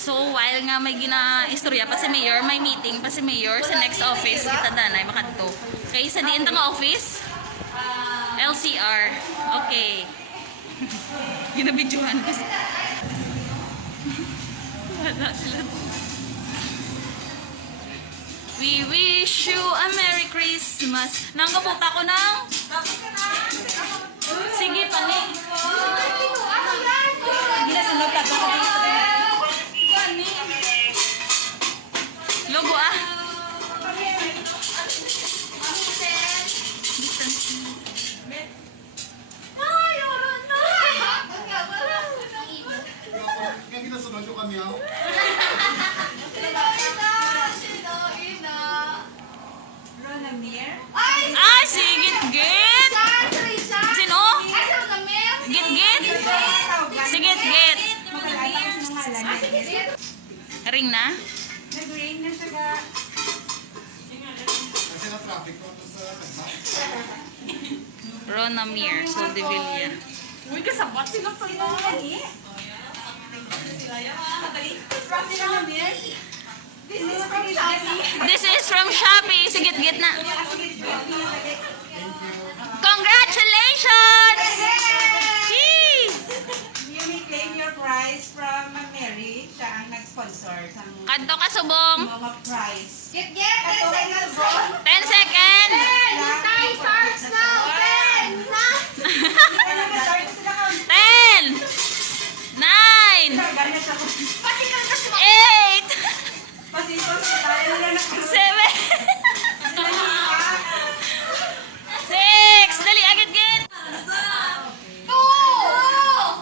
So, while nga may gina-istorya pa si Mayor, may meeting pa si Mayor sa next office, kita danay, makadto. Kaya sa diin nga office? LCR. Okay. Ginabidyohan ko. Wala sila. We wish you a Merry Christmas. Nanggapunta ko ng... Sige, pani. Ginasunod ka ba? Logo ah. Kaya ginasunod ko kami ako. Ah, si Git-Git. Sino? Git-Git? Si Git-Git. Ring na? Nag-rain na siya. Kasi na-traffic ko sa Rona Mir, Soldevilla. Uy, kasabat sila pa yun. This is from Shopee. Si Git-Git na. Congratulations! Yee! You may claim your prize from Mary. Siya ang nag-sponsor sa Kadto ka subong. mga prize. 10 seconds. 10, 9, 8, 7, 6, dali, agad-git.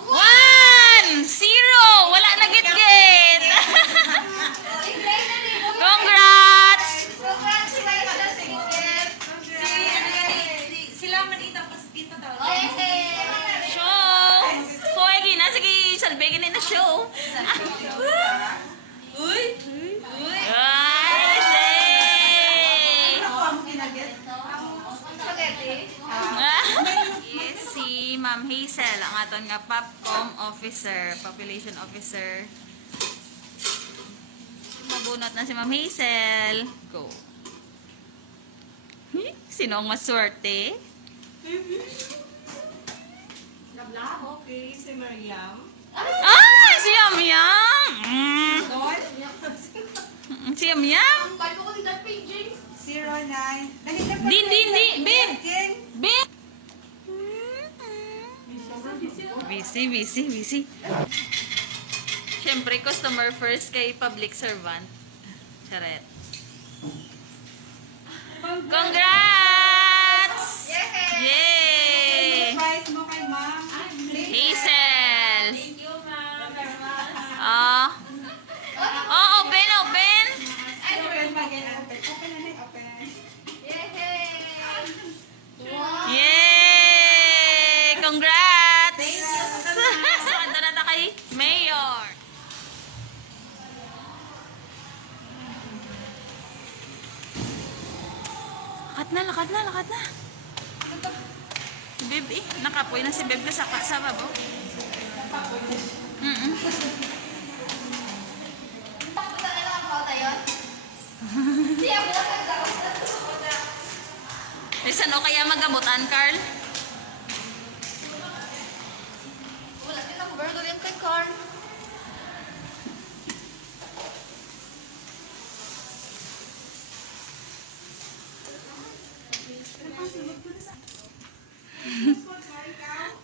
1, 0, wala na git-git. Congrats! Show! Hoy, gina, sige, salbegin na show. Ay, say! Yes, si Ma'am Hazel, ang aton nga POPCOM officer, population officer. Mabunot na si Ma'am Hazel. Go. Sino ang maswerte? Okay, si Mariam. Ah! Si Yam Yam! Si Yam Yam! 09. Din, Bin! Bin! Busy. Siyempre, customer first kay public servant. Charet. Congrats! Yay! Prize mo kay Ma'am. Hazel! Ah. Oh, open! Open na na, open. Yay! Congrats! Sanda na kay Mayor. Lakad na. Si Beb nakapoy na si Beb ka sa babo. Bisan o kaya magabutan, Carl?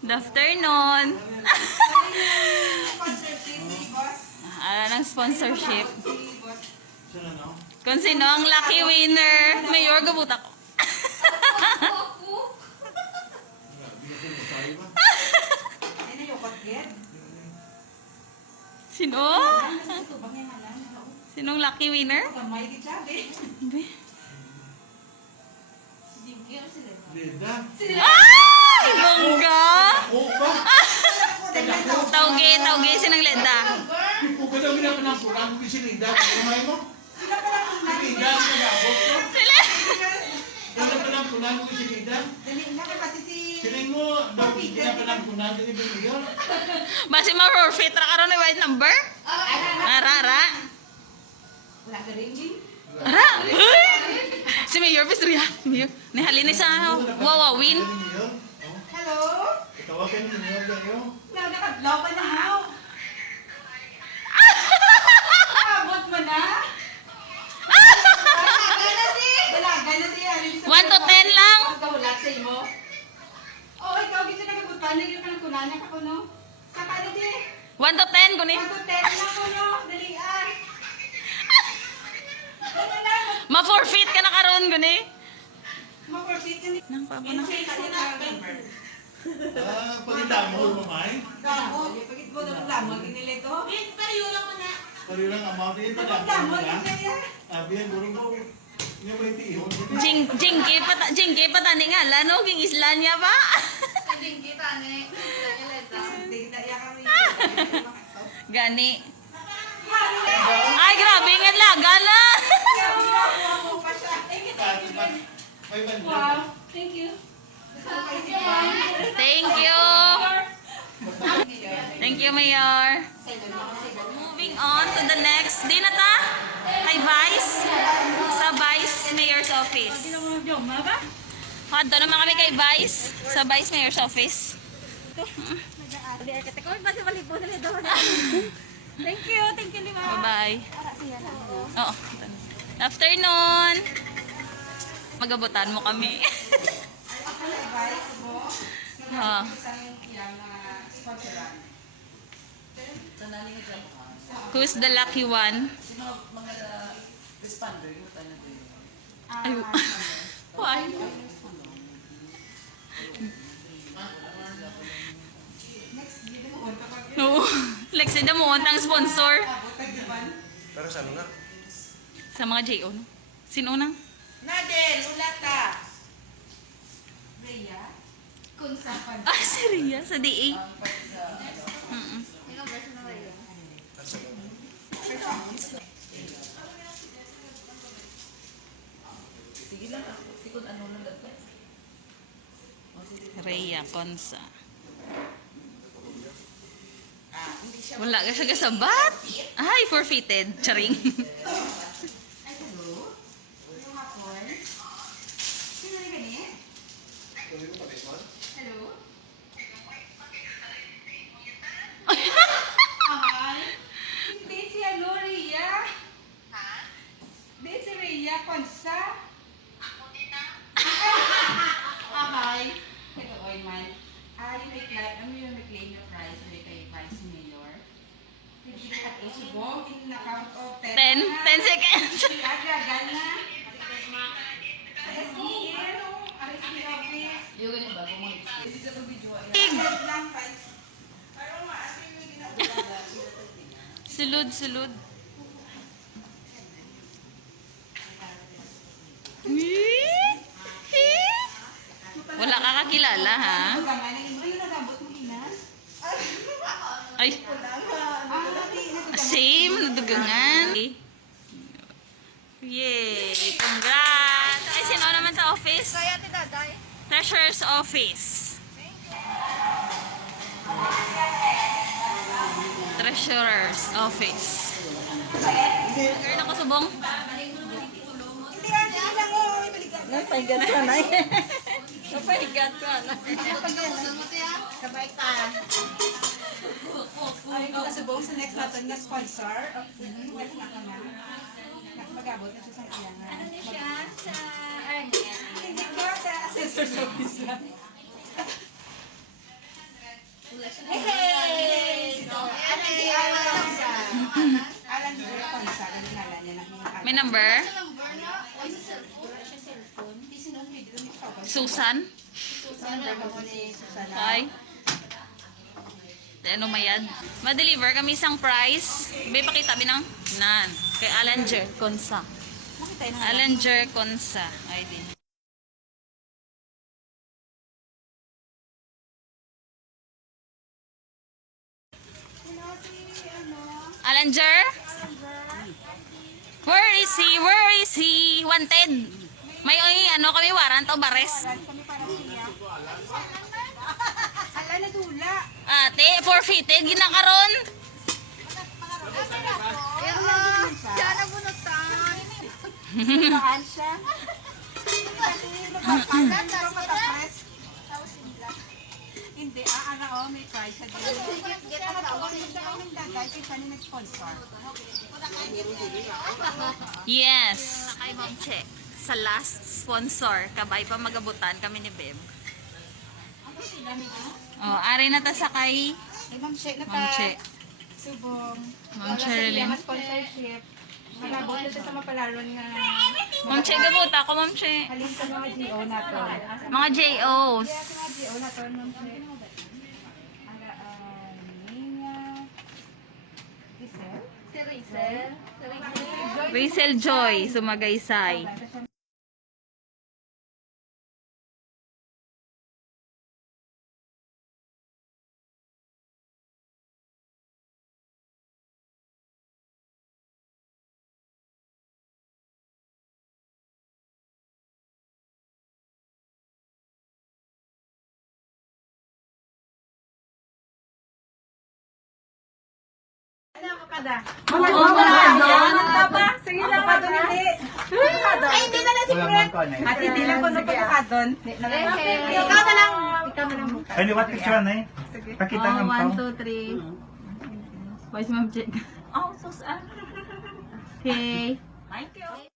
Good afternoon. Ng sponsorship. Kung sino ang lucky winner. Mayor, gabuta ko. Sino? Sinong lucky winner? Hindi. Ay! Bongga! Tauge, sinang leda. Kung daw minapanang kurang, kung sinida, kumay mo? Sinida, sinabot ko? Sila! Kung minapanang kurang, kung sinida? Siling mo, daw minapanang kurang, kung sinida. Basi ma-forfeit ra karon ni white number? Ara. Ara! Uy! Si Mayor Pistria. Mayor. Nihalin ni sa wawawin. Hello? Tawagan niyo Mayor kayo. Nakadlaw ka na, how? Abot mo na? Dalaga na di. 1 to 10 lang. Kahulat sa imo. Oo, ikaw gito nagabutan. Nagyo ka ng kunanan ka kuno. Saka na di. 1 to 10 kunin. Pagkutet na kuno. Dalian. Dali na. Ma-forfeit ka na karon guni. Ma-forfeit ka ni. Nang pa na. Pagkita mo, mamay. Gabo. Pagkit mo na lamang inilay ko. Pero yung amount ito, Lamang lang. inilay. Sabi yan, guro mo. Yung may tihon. Jingke pa tani nga la no ging isla niya ba? Hindi na iya kami. Gani. Ay grabe nga laga na. Ginawa mo pa siya. May bandit. Wow. Thank you. Thank you. Thank you, Mayor. Moving on to the next. Di na ta? Kay Vice? Sa Vice Mayor's Office. Hado naman kami kay Vice. Sa Vice Mayor's Office. Thank you Lima. Bye-bye. Oo. Afternoon. Magabutan mo kami. Advice mo. Ha. Isang iyang sponsoran. Who's the lucky one? Ay, why? No. Lexi na mo ang sponsor. Pero sa ano na? Sa mga JO. No? Sino nang? Nadel, ulata. Rhea. Kung saan. Ah, si Rhea sa DA. Mm-mm. Rhea Consa. Wala ka siya kasabat. Ay, forfeited. Charing. Ay, hello. Yung hapon. Sino na ganit? Hello? Ay, hindi si ano, Rhea. Hindi si Rhea Consa. Ay, ito, oy man. Yung reclaim your prize ulit kay Vice Mayor. Hindi ka subong, in-account of 10 seconds. Agagal na. Sa SDL, RSD office. Agad lang, Vice. Parang maasin yung ginagawa. Sulod, sulod. Wala ka kakilala, ha? Ayun, nagabot mo ina. Ay, same, nadugangan. Yay! Congrats! Ay, sino naman sa office? Kaya ni Daday. Treasurer's office. Treasurer's office. Girl, ako subong. Hindi lang mo. Napahigat ka na eh. Napahigat ka na. Kabay ka. Ay, kita subong sa next natin na sponsor. Next na ka na. Magabot na siya sa iyangan. Ano niya siya? Sa Arnett. Hindi ko sa assessor's office lang. Hey! Alan di Alan Consa. Alan di Consa. Ang ngalan niya na hinakal. May number? Ay, sa cellphone. Wala siya cellphone. Hindi sinong video ni Papa. Susan? Number ko ni Susana. Ay. Ano mayad? Ma-deliver kami isang prize. May pakita binang? Nan. Kay Alanger Consa. Nakita yun nga. Alanger Consa. Ay din. Alanger? Where is he? Where is he? Wanted. May ano kami warrant o bares. Kami para siya. Ala na dula. Ate, forfeited ginakaron. Diyan na bunutan. Saan siya? Kasi nagpapagat, pero matapres. Hindi, may price siya din. Kaya natuloy siya kami dagay, kaya ni nag-sponsor. Yes. Kay Ma'am Che. Sa last sponsor, kabay pa magabutan kami ni Beb. Oh, ari na ta sa kay Ma'am Che, Ma'am Che. subong. Ma'am Sherilyn. Sponsorship. Malabot na sa mapalaron nga. Ma'am Che, gabuta ako, Ma'am Che. Halin sa mga GO na to. Mga JOs. Sa mga GO na to, Ma'am Che. Nina. Giselle? Rachel Joy, Sumagaysay. Sige lang ka doon, hindi. Ay, hindi na lang si Fred. At hindi lang ko napagka doon. Ikaw na lang. Ikaw na lang. Ay, liwat picture na eh. Pakita ng pao. 1, 2, 3. Voice Ma'am Che. Oh, sus. Okay. Thank you.